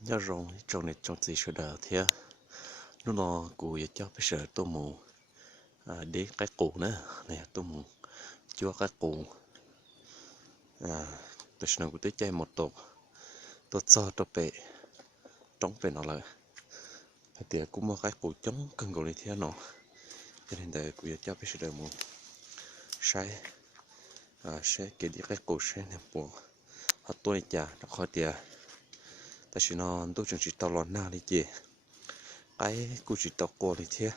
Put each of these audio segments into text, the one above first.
nhớ rong trong này trong gì sửa đời thế nó nó cụ giờ cho bây giờ tôi mù để cái cụ nữa này tôi mù chúa cái cụ tôi sẽ nói tôi chơi một tổ tôi cho tôi bể trong bể nó là thì cũng một cái cụ chống cần gọi là thế nó cho nên là cụ giờ cho bây giờ mù sai sẽ cái đi cái cụ sẽ nè bộ họ tôi chả nó khỏi tiền ta chỉ nó tôi chỉ tao lon na đi chị cái cụ chỉ tao qua đi thế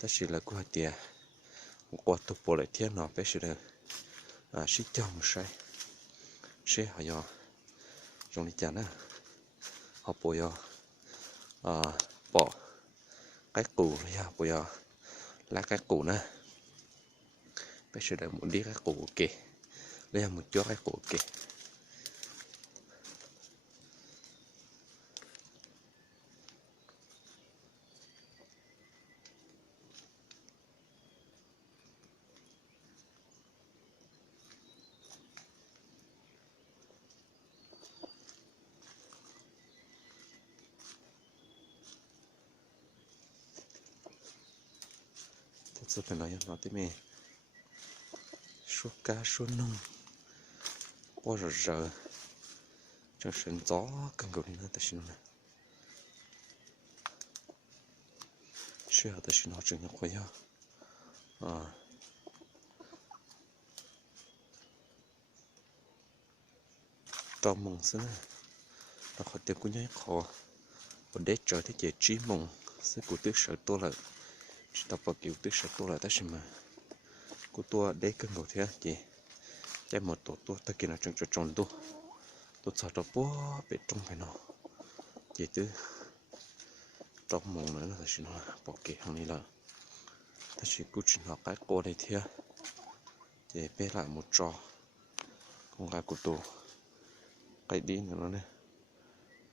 ta chỉ là cụ tiền qua tôi bỏ lại thế nó bây giờ sĩ cho một sai sẽ họ giờ trong đi chả nè họ bỏ giờ bỏ cái cụ ya bỏ giờ là cái cụ nè bây giờ là muốn đi cái cụ kì đây là một chỗ cái cụ kì thật sự phải nói tới mẹ số cá số nông qua rồi giờ cho sân gió cần cầu đi nữa ta xin này sẽ ta xin họ chừng nhau khỏe trong mong xưa nó khó tiêu cũng nhảy khó và để chờ thế chế trí mong sẽ cụ tiếc sợ tôi là chỉ tập vào kiểu tiếc sợ tôi là ta xin mà cụ tôi để cần cầu thế chị chạy một tổ tôi ta kia là trong cho tròn tôi sợ nó bó bị trong phải nó chị tư trong mong nữa là ta xin nó bỏ kệ hàng này là ta chỉ cụ chỉ học cái cô này thế chị bé lại một trò con gái của tôi cái đi nữa nó này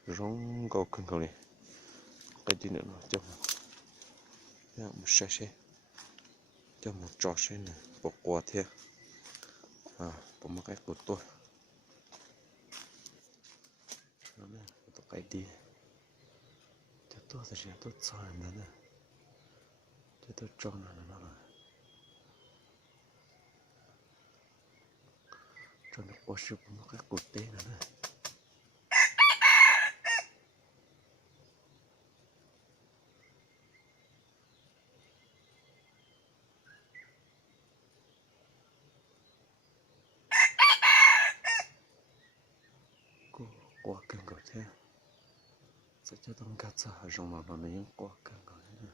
rong cầu cần cầu này cái đi nữa nó cho một xe cho một trò xe này bỏ qua thế bỏ một cái của tôi nó này tôi cái đi cho tôi thì tôi cho nó này cho tôi cho nó là cho nó có sự một cái của tê nữa này cô qua cần cầu thế sẽ cho tôi cắt ra trong mà nó những qua cần cầu thế này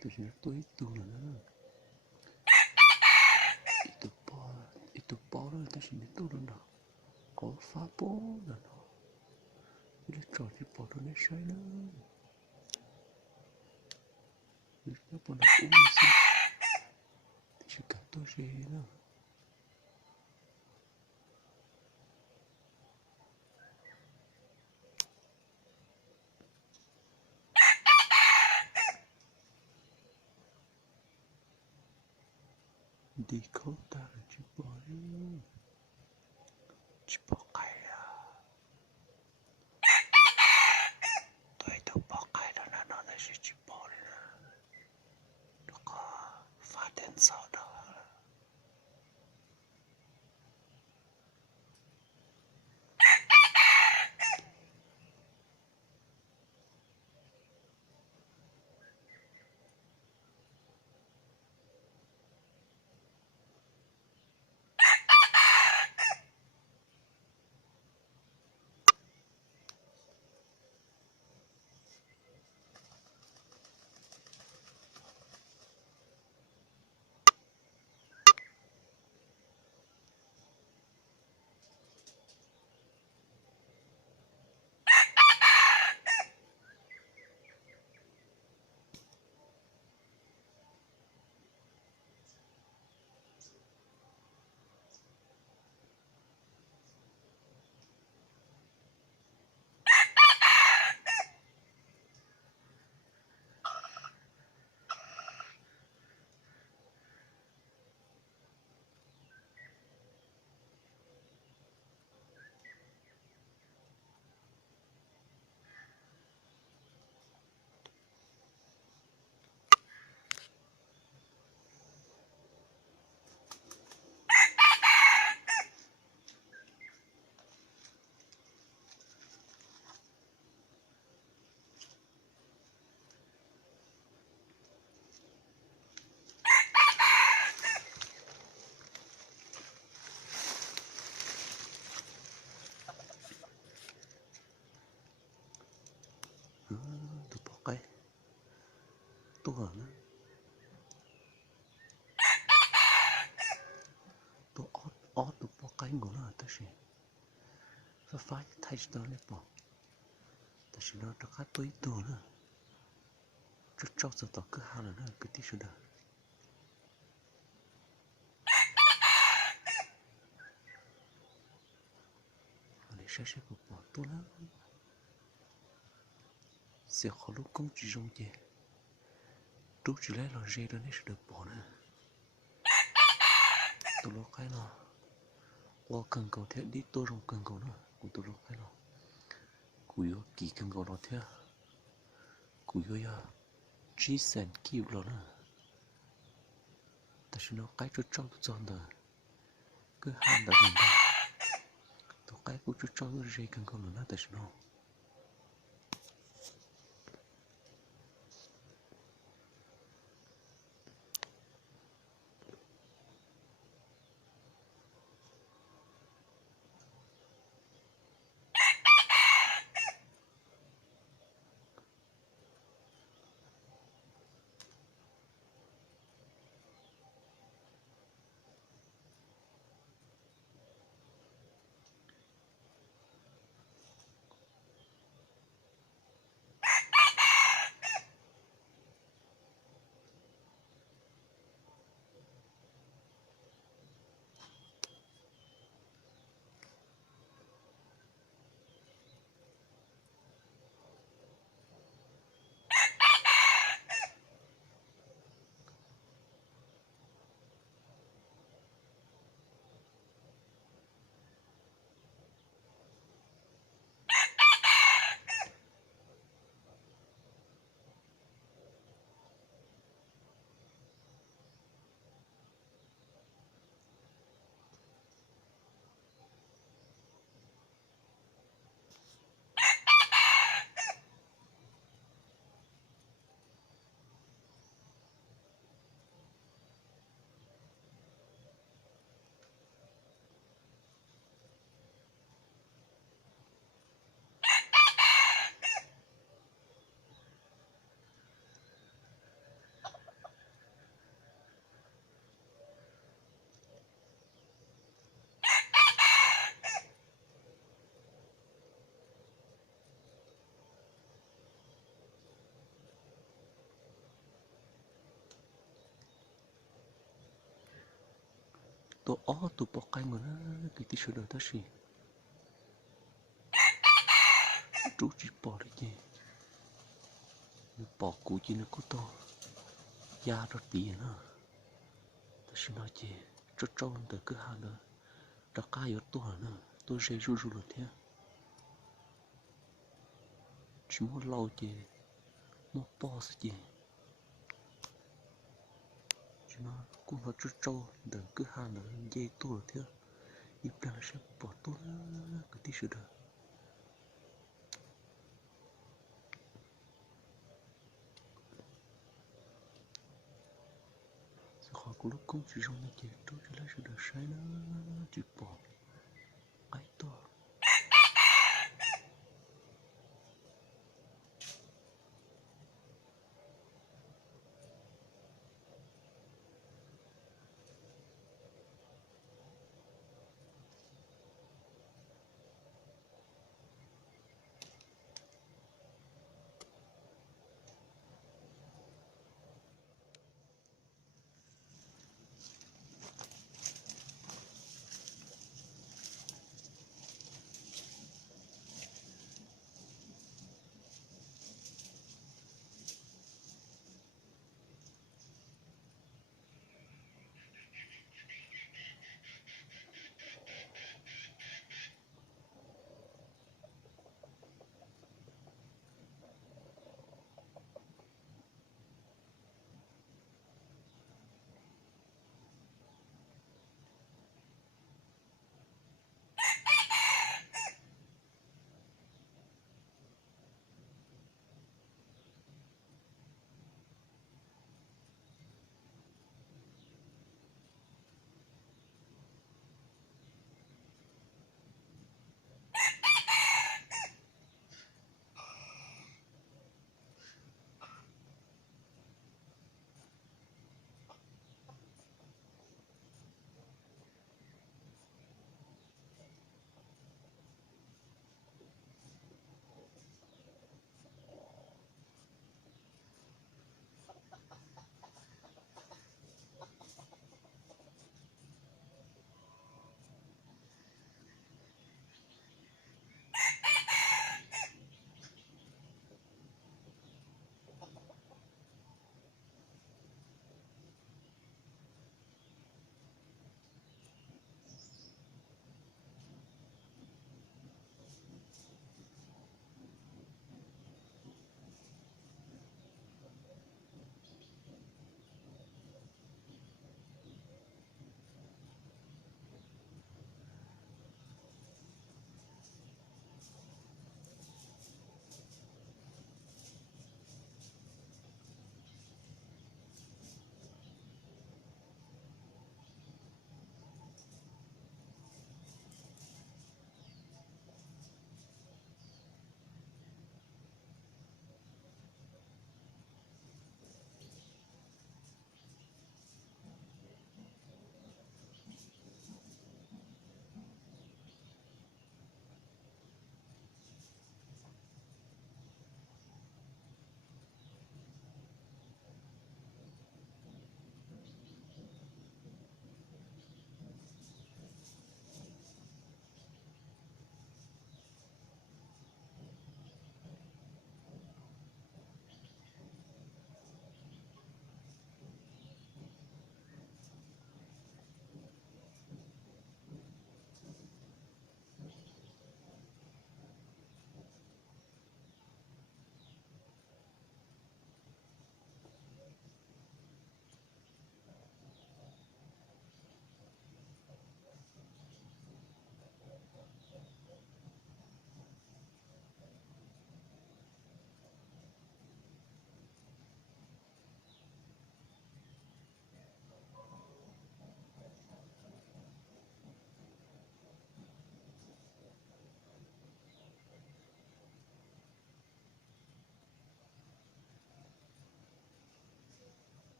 tôi chỉ tôi tu là nó itu bỏ đó tôi chỉ tu là nó có phá bố là nó cái trò chỉ bỏ đó nó sai nó nó bỏ nó uống gì thì chỉ cả tôi gì nó đi khâu ta là chỉ bỏ cái à tôi đâu bỏ cái đó nó là chỉ bỏ đấy nó có phát đến sau đó tôi bỏ cái tôi ở nó tôi ót tôi bỏ cái ngủ nó tôi sẽ phải thay cho nó bỏ tôi sẽ nó cho các tôi tu nữa cho cho giờ tao cứ hao là nó cứ tí xuống đó để sẽ bỏ tôi lắm sẽ khó lúc công chỉ trong chè chú chỉ lấy là dê đó nên sẽ được bỏ nữa tôi lo cái nó qua cần cầu thế đi tôi trong cần cầu nó của tôi lo cái nó của yo kỳ cần cầu nó thế của yo ya chỉ sen kêu lo nữa ta sẽ nó cái cho tôi đó cứ ham đã nhìn đó tôi cái của cho dê cần cầu nó ta sẽ nó tôi ó tôi bỏ cái mà nó cái tí sửa đời ta xì chú chỉ bỏ đấy chứ bỏ cú chỉ nó có to da rất tí nữa ta xì nói chứ rất trâu từ cứ hàng nữa đã cái ở tôi sẽ rú rú được thế chỉ muốn lâu chứ muốn bỏ sao chứ chỉ nó cũng là rất trâu từ cứ hàng nữa dây tôi được thế ít ra sẽ bỏ tôi cái tí sửa đời khỏi của lúc cũng chỉ trong cái tôi chỉ lấy sự đời sai nó chỉ bỏ cái to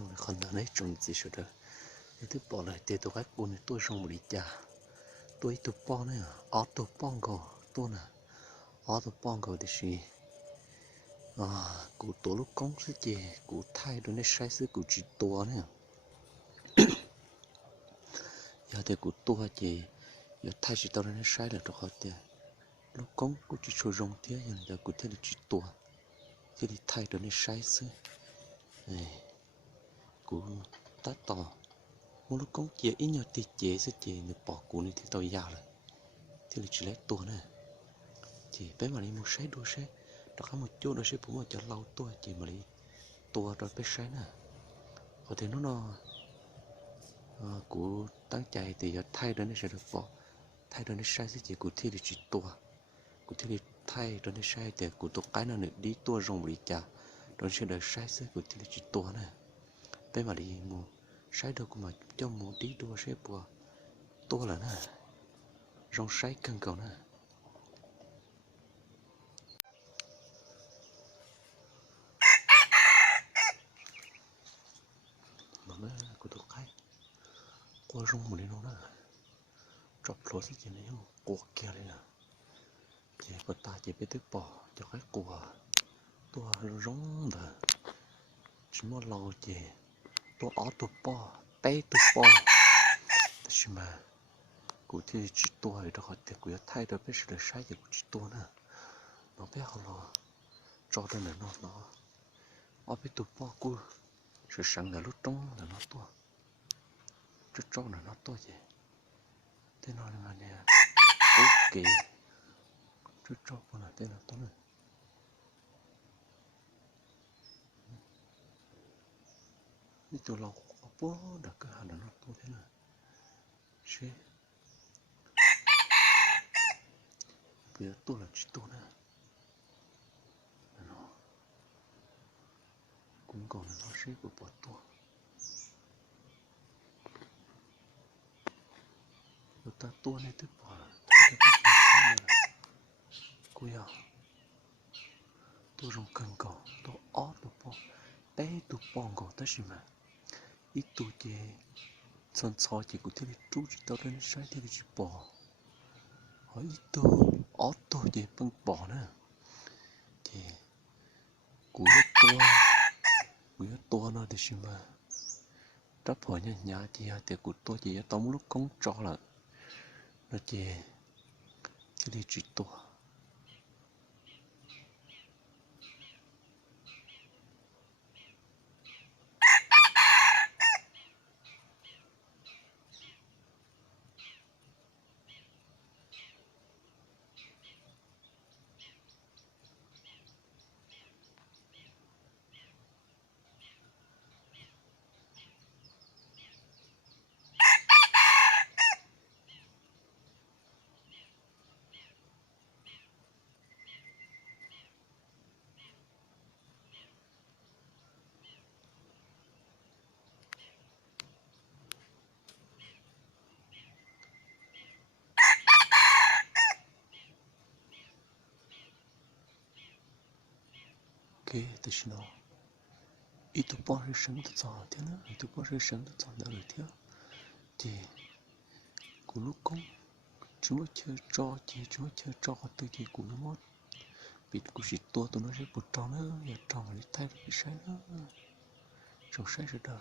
nhưng mà còn là đấy trồng gì rồi đó thì tôi bỏ lại tiền tôi cái bún tôi xong một đi cha tôi bỏ này à auto bongo tôi nè auto bongo thì gì cụ tổ lúc công sự gì cụ thay đổi này sai sự cụ chỉ tổ này giờ thì cụ tổ gì giờ thay chỉ tao này sai là được hết tiền lúc công cụ chỉ cho rong tiền giờ giờ cụ thay được chỉ tổ thì đi thay đổi này sai sự cụ tát tỏ một lúc công chia ít nhiều thì chế sẽ chế được bỏ cụ này thì tao già rồi thì là chỉ lấy tổ này chỉ bé mà đi một sai đôi sai đó có một chỗ đó sẽ bố mà cho lâu tôi chỉ mà đi tua rồi bé sai nè có thể nó của tăng chạy thì thay đó nó sẽ được bỏ thay đó nó sai sẽ chỉ của thi thì chỉ tua của thi thì thay đó nó sai thì của tôi cái nào nữa đi tua rong bị chả đó sẽ được sai sẽ của thi thì chỉ tua nè bé mà đi mua sai đâu cũng mà cho mua đi đua sẽ bùa tua là nè rong sai cân cầu nè mà nó của tôi cái qua rong một đi nó nè drop lối sẽ chỉ này cuộc kia đây nè chỉ có ta chỉ biết tiếp bỏ cho cái của tôi rong là chỉ muốn lâu chỉ tôi ở tôi bỏ tay tôi bỏ nhưng mà cụ thì chỉ tôi đó họ thì cụ thay đổi biết sự sai thì cụ chỉ tôi nè nó biết họ lo cho nên là nó ở biết tôi bỏ cụ sự sáng là lúc trống là nó tôi chút trống là nó tôi gì thế nó là nè cố kỹ chút trống cũng là tên là tôi này đi tôi lo bố đã cái hàng là nó tôi thế này chứ bây giờ tôi là chỉ tôi nè nó cũng còn là nó sẽ của bỏ tôi người ta tôi này tôi bỏ cô à tôi dùng cần cầu tôi ót tôi bỏ bé tôi bỏ cầu tới gì mà ít tôi chỉ son soi chỉ có thể là chú chỉ tao đến sai thì chỉ bỏ hỏi ít tôi ót tôi chỉ bằng bỏ nữa thì cú to nó thì gì mà đắp hỏi nhà thì cú tôi chỉ tao lúc công trọ là nó chỉ đi chỉ to cái thì nó ít tôi bỏ ra sống tự do thế nữa ít tôi bỏ ra sống tự do nữa thế thì cú lúc công chúng nó chơi trò chỉ chúng nó chơi trò từ thì cú nó mất bị cú chỉ to tụi nó sẽ bật trò nữa giờ trò mà đi thay cái sai nữa trò sai rồi đó